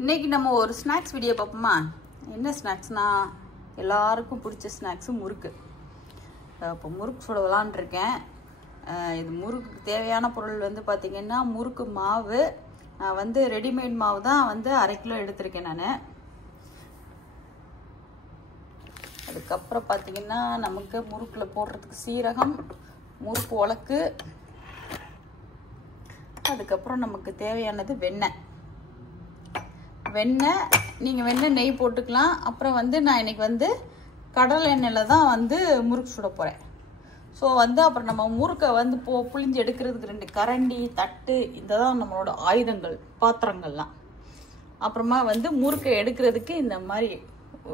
இன்னைக்கு நம்ம ஒரு ஸ்நாக்ஸ் வீடியோ பார்ப்போமா? என்ன ஸ்நாக்ஸ்னா எல்லாருக்கும் பிடிச்ச ஸ்நாக்ஸ் முறுக்கு. இப்போ முறுக்கு சுடலான்னு இருக்கேன். இது முறுக்கு தேவையான பொருள் வந்து பார்த்திங்கன்னா முறுக்கு மாவு. நான் வந்து ரெடிமேட் மாவு தான் வந்து 1/2 கிலோ எடுத்திருக்கேன் நான். அதுக்கப்புறம் பார்த்திங்கன்னா நமக்கு முறுக்கில் போடுறதுக்கு சீரகம், முறுக்கு உலக்கு, அதுக்கப்புறம் நமக்கு தேவையானது வெண்ணெய். நீங்கள் வெண்ணெய் நெய் போட்டுக்கலாம். அப்புறம் வந்து நான் இன்னைக்கு வந்து கடலை எண்ணெயில் தான் வந்து முறுக்கு சுட போகிறேன். ஸோ வந்து அப்புறம் நம்ம முறுக்கை வந்து புளிஞ்சு எடுக்கிறதுக்கு 2 கரண்டி, தட்டு, இதுதான் நம்மளோட ஆயுதங்கள், பாத்திரங்கள்லாம். அப்புறமா வந்து முறுக்கை எடுக்கிறதுக்கு இந்த மாதிரி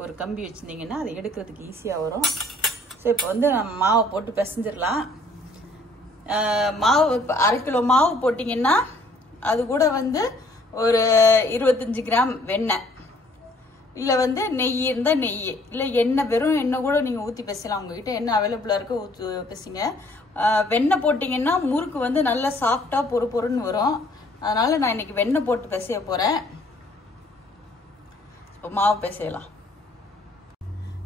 ஒரு கம்பி வச்சுருந்தீங்கன்னா அது எடுக்கிறதுக்கு ஈஸியாக வரும். ஸோ இப்போ வந்து நம்ம மாவை போட்டு பிசைஞ்சிடலாம். மாவு 1/2 கிலோ மாவு போட்டிங்கன்னா அது கூட வந்து ஒரு 25 கிராம் வெண்ணெய், இல்லை வந்து நெய் இருந்தால் நெய், இல்லை எண்ணெய், வெறும் எண்ணெய் கூட நீங்கள் ஊற்றி பிசையலாம். உங்ககிட்ட எண்ணெய் அவைலபிளாக இருக்க ஊற்றி பிசைங்க. வெண்ணெய் போட்டிங்கன்னா முறுக்கு வந்து நல்லா சாஃப்டாக பொறுன்னு வரும். அதனால் நான் இன்னைக்கு வெண்ணெய் போட்டு பிசைய போகிறேன். இப்போ மாவு பிசையலாம்.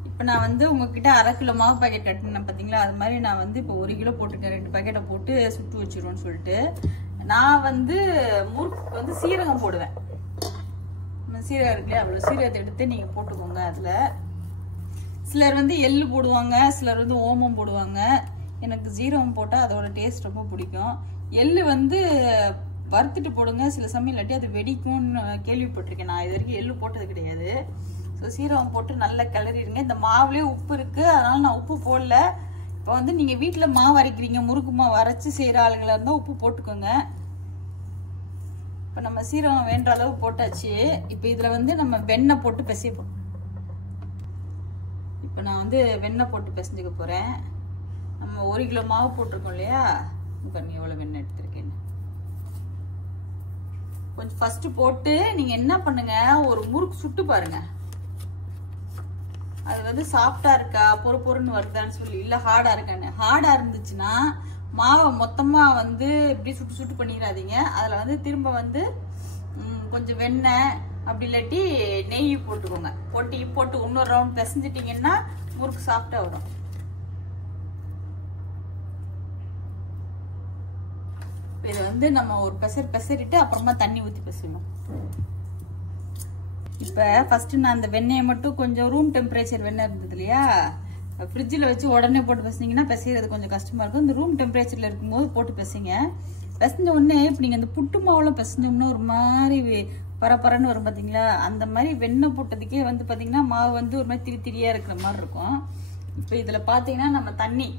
இப்போ நான் வந்து உங்ககிட்ட 1/2 கிலோ மாவு பாக்கெட் கட்டினேன் பார்த்தீங்களா? அது மாதிரி நான் வந்து இப்போ 1 கிலோ போட்டுருக்கேன். 2 பாக்கெட்டை போட்டு சுட்டு வச்சிருவோன்னு சொல்லிட்டு நான் வந்து முறுக்கு வந்து சீரகம் போடுவேன். சீரகம் இருக்குல்லையா, அவ்வளோ சீரகத்தை எடுத்து நீங்கள் போட்டுக்கோங்க. அதில் சிலர் வந்து எள்ளு போடுவாங்க, சிலர் வந்து ஓமம் போடுவாங்க. எனக்கு சீரகம் போட்டால் அதோட டேஸ்ட் ரொம்ப பிடிக்கும். எள்ளு வந்து வறுத்துட்டு போடுங்க, சில சமயம் இல்லாட்டி அது வெடிக்கும்னு கேள்விப்பட்டிருக்கேன். நான் இது வரைக்கும் எள்ளு போட்டது கிடையாது. ஸோ சீரகம் போட்டு நல்லா கிளறிடுங்க. இந்த மாவுலேயே உப்பு இருக்குது, அதனால நான் உப்பு போடல. இப்போ வந்து நீங்கள் வீட்டில் மாவு அரைக்கிறீங்க, முறுக்கு மாவு அரைச்சி செய்கிற ஆளுங்களாக இருந்தால் உப்பு போட்டுக்கோங்க. இப்போ நம்ம சீரகம் வேண்ட அளவு போட்டாச்சு. இப்போ இதில் வந்து நம்ம வெண்ணெய் போட்டு பிசைப்போம். இப்போ நான் வந்து வெண்ணெய் போட்டு பிசைஞ்சுக்க போகிறேன். நம்ம 1 கிலோ மாவு போட்டிருக்கோம் இல்லையா, பாருங்க எவ்வளோ வெண்ணெய் எடுத்துருக்கேன்னு. கொஞ்சம் ஃபர்ஸ்ட் போட்டு நீங்கள் என்ன பண்ணுங்க, ஒரு முறுக்கு சுட்டு பாருங்க. அது வந்து சாஃப்டா இருக்கா, பொறுன்னு வருதான்னு சொல்லி, இல்லை ஹார்டா இருக்கான்னு. ஹார்டா இருந்துச்சுன்னா மாவை மொத்தமாக வந்து இப்படி சுட்டு பண்ணிடாதீங்க. அதில் வந்து திரும்ப வந்து கொஞ்சம் வெண்ணெய் அப்படி இல்லாட்டி நெய் போட்டுக்கோங்க. போட்டு இன்னொரு ரவுண்ட் பிசைஞ்சிட்டிங்கன்னா முறுக்கு சாஃப்டாக வரும். இதை வந்து நம்ம ஒரு பெசரிட்டு அப்புறமா தண்ணி ஊற்றி பிசையணும். இப்போ ஃபஸ்ட்டு நான் அந்த வெண்ணெயை மட்டும் கொஞ்சம் ரூம் டெம்பரேச்சர் வெண்ணெய் இருந்தது இல்லையா, ஃப்ரிட்ஜில் வச்சு உடனே போட்டு பிசைங்கன்னா பிசைகிறது கொஞ்சம் கஷ்டமாக இருக்கும். இந்த ரூம் டெம்பரேச்சரில் இருக்கும்போது போட்டு பிசைங்க. பிசைஞ்ச உடனே இப்போ நீங்கள் அந்த புட்டு மாவுலாம் பிசைஞ்சோம்னா ஒரு மாதிரி பரப்பரன்னு வரும் பார்த்தீங்களா? அந்த மாதிரி வெண்ணெய் போட்டதுக்கே வந்து பார்த்தீங்கன்னா மாவு வந்து ஒரு மாதிரி திரியாக இருக்கிற மாதிரி இருக்கும். இப்போ இதில் பார்த்தீங்கன்னா நம்ம தண்ணி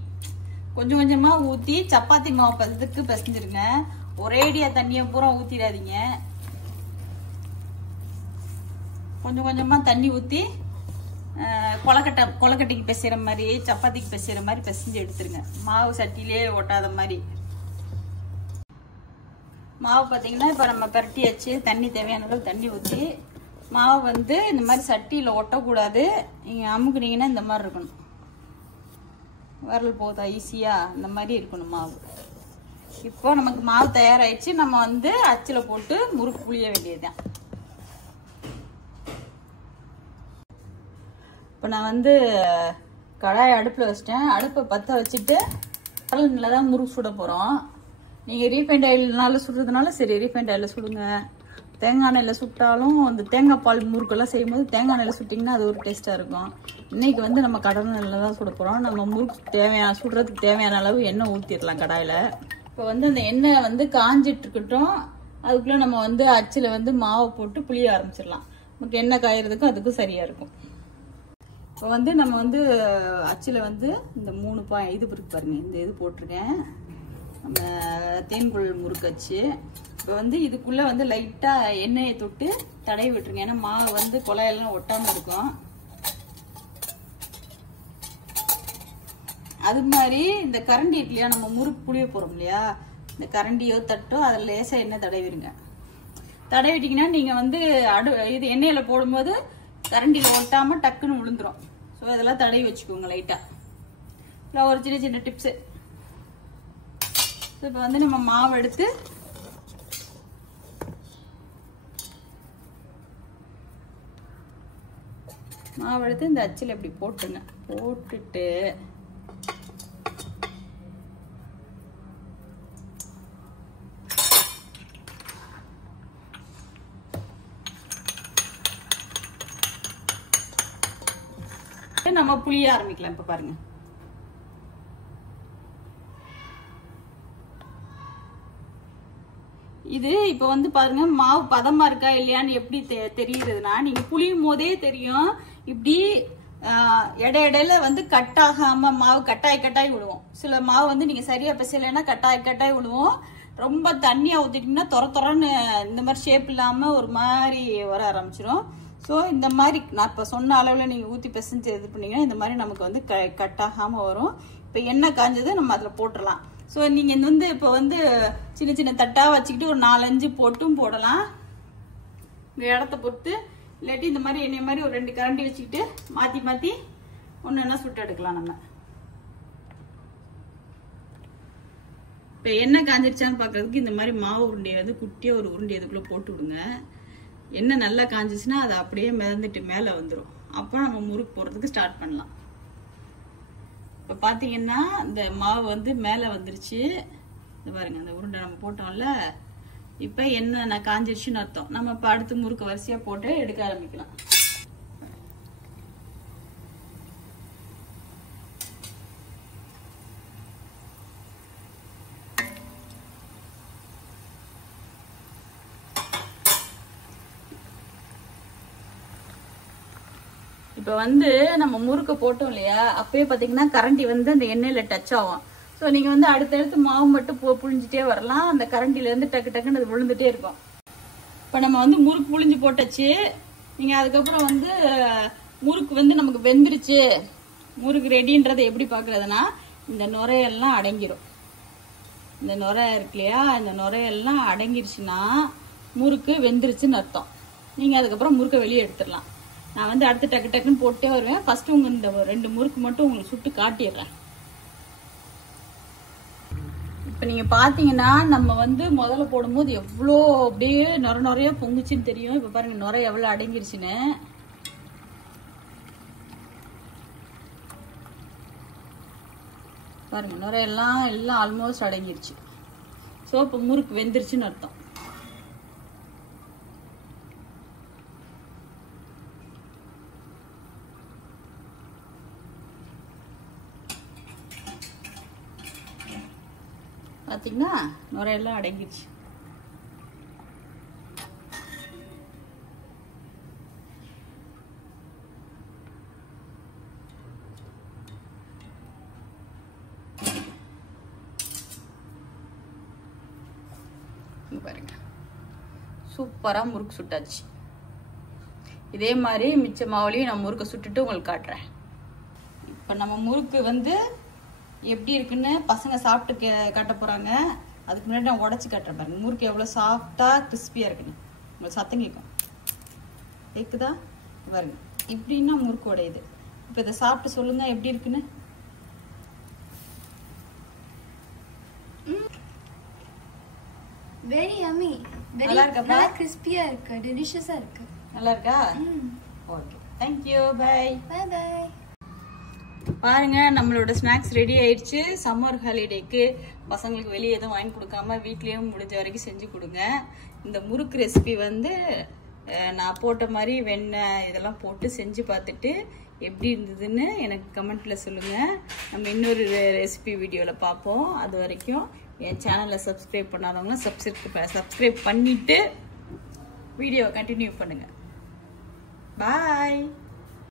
கொஞ்சம் கொஞ்சமாக ஊற்றி சப்பாத்தி மாவு பதத்துக்கு பிசைஞ்சிருங்க. ஒரேடியாக தண்ணியை பூரா ஊற்றிடாதீங்க. கொஞ்சம் கொஞ்சமாக தண்ணி ஊற்றி கொலக்கட்டைக்கு பிசைகிற மாதிரி, சப்பாத்திக்கு பிசைகிற மாதிரி பிசைஞ்சு எடுத்துருங்க. மாவு சட்டிலே ஒட்டாத மாதிரி. மாவு பார்த்தீங்கன்னா இப்போ நம்ம பரட்டியாச்சு. தண்ணி தேவையான அளவு தண்ணி ஊற்றி மாவு வந்து இந்த மாதிரி சட்டியில் ஒட்டக்கூடாது. நீங்கள் அமுக்குனீங்கன்னா இந்த மாதிரி இருக்கணும். விரல் போதா ஈஸியாக இந்த மாதிரி இருக்கணும் மாவு. இப்போ நமக்கு மாவு தயாராகிடுச்சு. நம்ம வந்து அச்சில் போட்டு முறுக்கு புளிய வேண்டியதுதான். இப்போ நான் வந்து கடாயை அடுப்பில் வச்சிட்டேன். அடுப்பை பற்ற வச்சுட்டு கடலில் தான் முறுக்கு சுட போகிறோம். நீங்கள் ரீஃபைண்ட் ஆயில்னால சுடுறதுனால சரி, ரீஃபைண்ட் ஆயிலில் சுடுங்க. தேங்காய் எண்ணெயில் சுட்டாலும் அந்த தேங்காய் பால் முறுக்கெல்லாம் செய்யும்போது தேங்காய் எண்ணெயில் சுட்டிங்கன்னா அது ஒரு டேஸ்ட்டாக இருக்கும். இன்றைக்கி வந்து நம்ம கடல் எண்ணெயில் தான் சுட போகிறோம். நம்ம முறுக்கு சுடுறதுக்கு தேவையான அளவு எண்ணெய் ஊற்றிடலாம் கடாயில். இப்போ வந்து அந்த எண்ணெய் வந்து காஞ்சிட்ருக்கட்டும். அதுக்குள்ளே நம்ம வந்து அச்சில் வந்து மாவை போட்டு புளிய ஆரம்பிச்சிடலாம். நமக்கு எண்ணெய் காயறதுக்கும் அதுக்கும் சரியாக இருக்கும். இப்போ வந்து நம்ம வந்து அச்சில் வந்து இந்த 3 இது இருக்கு பாருங்க, இந்த இது போட்டிருக்கேன். நம்ம தேன்குள் முறுக்கு அச்சு. இப்போ வந்து இதுக்குள்ளே வந்து லைட்டாக எண்ணெயை தொட்டு தடவி விட்டுருங்க. ஏன்னா மாவு வந்து குழையெல்லாம் ஒட்டாமல் இருக்கும். அது மாதிரி இந்த கரண்டி இல்லையா, நம்ம முறுக்கு புளிய போகிறோம் இல்லையா, இந்த கரண்டியோ தட்டோ அதில் லேசாக எண்ணெய் தடவிடுங்க. தடவிட்டிங்கன்னா நீங்கள் வந்து இது எண்ணெயில் போடும்போது கரண்டியில் ஒட்டாமல் டக்குன்னு விழுந்துடும். ஸோ இதெல்லாம் தடவி வச்சுக்கோங்க லைட்டாக. இல்லை ஒரு சின்ன டிப்ஸு. ஸோ இப்போ வந்து நம்ம மாவு எடுத்து மாவு எடுத்து இந்த அச்சில் இப்படி போட்டுங்க. போட்டுட்டு நம்ம புளிய ஆரம்பிக்கலாம். இப்ப பாருங்க, இது இப்ப வந்து பாருங்க மாவு பதமா இருக்கா இல்லையான்னு எப்படி தெரியுதுன்னா, நீங்க புளியும் போதே தெரியும். இப்படி இடையில வந்து கட் ஆகாம மாவு கட்டாய் விடுவோம். சில மாவு வந்து நீங்க சரியா பிசையலைன்னா கட்டாய் விடுவோம். ரொம்ப தண்ணியா ஊத்திட்டீங்கன்னா தொரன்னு இந்த மாதிரி ஷேப் இல்லாம ஒரு மாதிரி வர ஆரம்பிச்சிடும். ஸோ இந்த மாதிரி நான் இப்போ சொன்ன அளவில் நீங்கள் ஊற்றி பிசைஞ்சு இது பண்ணீங்கன்னா இந்த மாதிரி நமக்கு வந்து கட் ஆகாமல் வரும். இப்போ எண்ணெய் காஞ்சது நம்ம அதில் போட்டுடலாம். ஸோ நீங்கள் வந்து இப்போ வந்து சின்ன சின்ன தட்டாக வச்சுக்கிட்டு ஒரு 4-5 போட்டும் போடலாம், இந்த இடத்த பொறுத்து. இல்லாட்டி இந்த மாதிரி எண்ணெய் மாதிரி ஒரு 2 கரண்டி வச்சுக்கிட்டு மாற்றி ஒன்று என்ன சுட்டு எடுக்கலாம் நம்ம. இப்போ எண்ணெய் காஞ்சிருச்சான்னு பார்க்கறதுக்கு இந்த மாதிரி மாவு உருண்டையை வந்து குட்டியாக ஒரு உருண்டை அதுக்குள்ளே போட்டு விடுங்க. எண்ணெய் நல்லா காஞ்சிச்சுன்னா அது அப்படியே மிதந்துட்டு மேலே வந்துடும். அப்போ நம்ம முறுக்கு போடுறதுக்கு ஸ்டார்ட் பண்ணலாம். இப்போ பார்த்தீங்கன்னா இந்த மாவு வந்து மேலே வந்துருச்சு. இது பாருங்க, அந்த உருண்டை நம்ம போட்டோம்ல, இப்போ எண்ணெய் நான் காஞ்சிருச்சுன்னு அர்த்தம். நம்ம இப்போ அடுத்து முறுக்கு வரிசையாக போட்டு எடுக்க ஆரம்பிக்கலாம். இப்போ வந்து நம்ம முறுக்க போட்டோம் இல்லையா, அப்பயே பார்த்தீங்கன்னா கரண்டி வந்து அந்த எண்ணெயில் டச் ஆகும். ஸோ நீங்கள் வந்து அடுத்தடுத்து மாவு மட்டும் புழிஞ்சிட்டே வரலாம். அந்த கரண்டிலேருந்து டக்குன்னு அது விழுந்துட்டே இருக்கும். இப்போ நம்ம வந்து முறுக்கு புழிஞ்சு போட்டாச்சு. நீங்கள் அதுக்கப்புறம் வந்து முறுக்கு வந்து நமக்கு வெந்துருச்சு, முறுக்கு ரெடின்றதை எப்படி பார்க்குறதுனா, இந்த நுரையெல்லாம் அடங்கிடும். இந்த நுரை இருக்கு இல்லையா, இந்த நுரையெல்லாம் அடங்கிருச்சுன்னா முறுக்கு வெந்துருச்சுன்னு அர்த்தம். நீங்கள் அதுக்கப்புறம் முறுக்கை வெளியே எடுத்துடலாம். நான் வந்து அடுத்து டக்குன்னு போட்டே வருவேன். ஃபர்ஸ்ட் உங்க இந்த 2 முறுக்கு மட்டும் உங்களுக்கு சுட்டு காட்டிடுறேன். இப்ப நீங்க பாத்தீங்கன்னா நம்ம வந்து முதல்ல போடும்போது எவ்வளோ அப்படியே நுரையா பொங்குச்சுன்னு தெரியும். இப்ப பாருங்க நுரை எவ்வளவு அடங்கிருச்சுன்னு. பாருங்க நுரையெல்லாம் எல்லாம் ஆல்மோஸ்ட் அடங்கிருச்சு. ஸோ இப்போ முறுக்கு வெந்துருச்சுன்னு அர்த்தம். பார்த்தீங்கன்னா நுரையெல்லாம் அடங்கிடுச்சு. பாருங்க சூப்பரா முறுக்கு சுட்டாச்சு. இதே மாதிரி மிச்ச மாவுலையும் நான் முறுக்கு சுட்டுட்டு உங்களுக்கு காட்டுறேன். இப்போ நம்ம முறுக்கு வந்து எப்படி இருக்குன்னு பசங்க சாப்பிட்டு காட்ட போறாங்க. அதுக்கு முன்னாடி நான் உடச்சி காட்டுறேன். பாருங்க முறுக்கு எவ்வளோ சாஃப்டா கிறிஸ்பியா இருக்குன்னு. உங்களுக்கு சத்தம் கேட்கும், கேக்குதா? பாருங்க இப்படின்னா முறுக்கு உடையுது. இப்போ இதை சாப்பிட்டு சொல்லுங்க எப்படி இருக்குன்னு. Very yummy. நல்லா இருக்கா? நல்லா கிறிஸ்பியா இருக்கு, டெலிஷியஸா இருக்கு. நல்லா இருக்கா? Okay, thank you, bye. Bye bye. பாருங்க நம்மளோட ஸ்நாக்ஸ் ரெடி ஆயிடுச்சு. சம்மர் ஹாலிடேக்கு பசங்களுக்கு வெளியே எதுவும் வாங்கி கொடுக்காம வீட்லயும் முடிஞ்ச வரைக்கும் செஞ்சு கொடுங்க. இந்த முறுக்கு ரெசிபி வந்து நான் போட்ட மாதிரி வெண்ணெய் இதெல்லாம் போட்டு செஞ்சு பார்த்துட்டு எப்படி இருந்ததுன்னு எனக்கு கமெண்ட்ல சொல்லுங்க. நம்ம இன்னொரு ரெசிபி வீடியோவில் பார்ப்போம். அது வரைக்கும் என் சேனலை சப்ஸ்கிரைப் பண்ணாதவங்க சப்ஸ்கிரைப் பண்ணிட்டு வீடியோவை கண்டினியூ பண்ணுங்க. பாய்.